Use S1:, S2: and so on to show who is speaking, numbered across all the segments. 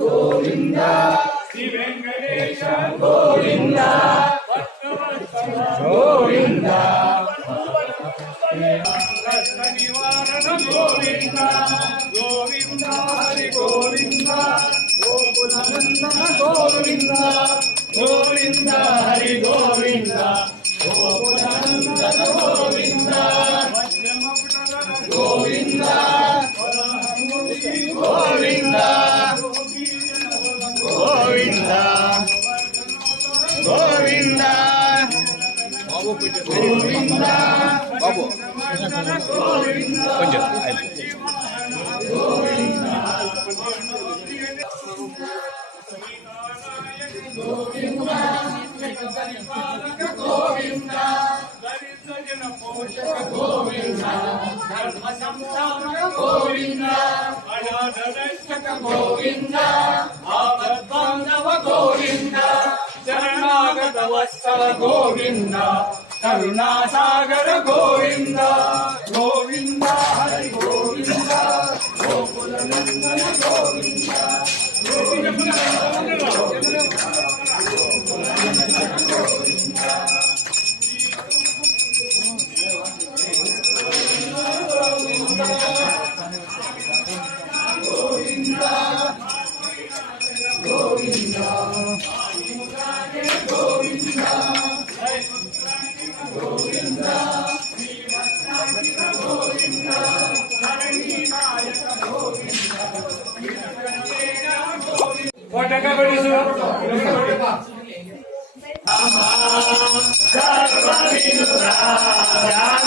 S1: గోవింద. శ్రీ వెంకటేశ గోవింద గోవింద గోవింద గోవింద గోవింద హరి గోవింద. గోవింద గోవింద గోవింద గోవింద. గోవింద బాబు. కొంచెం గోవింద ఆపద్బాంధవ గోవింద శరణాగత వత్సల గోవింద కరుణాసాగర గోవింద గోవింద హరి గోవింద గోకుల నందన గోవింద కోటంగా పెట్టేసు
S2: రామ రామ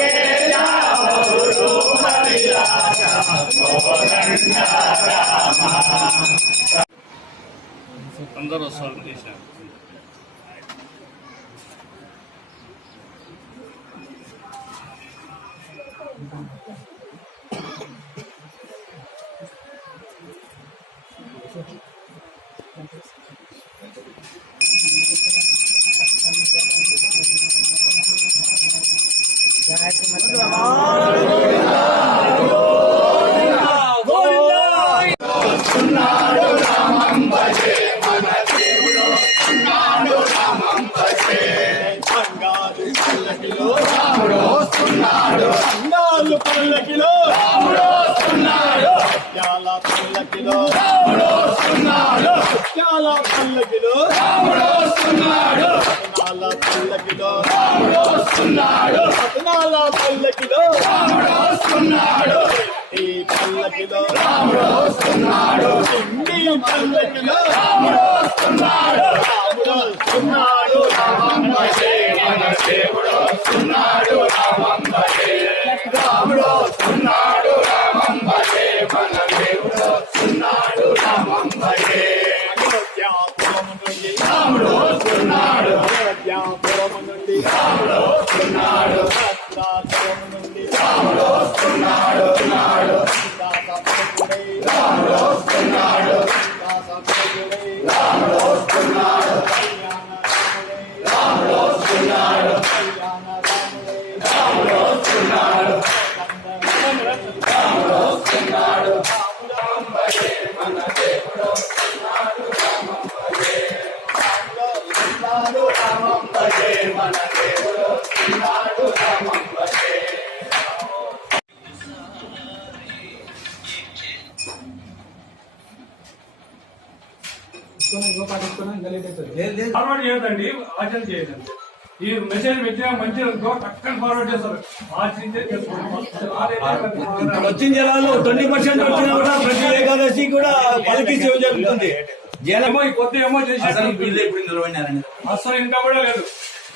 S2: 頑張っ。పల్లకిలో రాముడు వస్తున్నాడు. ముత్యాల పల్లకిలో చాలా వస్తున్నాడు ముత్యాల పల్లకిలో రాముడు పల్లకిలో రాముడు పల్లకిలో ఈ పల్లకిలో రాముడు వస్తున్నాడు పల్లకిలో రాముడు వస్తున్నాడు. వస్తున్నాడు సీతాసపురముడై రాముడు వస్తున్నాడు కళ్యాణ రాముడై రాముడు వస్తున్నాడు కళ్యాణ రాముడై రాముడు వస్తున్నాడు రాముడు వస్తున్నాడు రాముడు మన దేవుడు
S1: అలవాటు చేయదండి ఆచరణ చేయదండి ఈ మెసేజ్ పెట్టినా మంచిగా అనుకో టక్కని ఫార్వర్డ్ చేస్తారు.
S3: వచ్చిన జనాలు ట్వంటీ పర్సెంట్ వచ్చినా కూడా ప్రతి ఏకాదశి కూడా పలికి సేవ జరుగుతుంది. జనం
S1: ఏమో ఈ కొత్త ఏమో
S2: నిలబడినారని
S1: అసలు ఇంకా కూడా లేదు.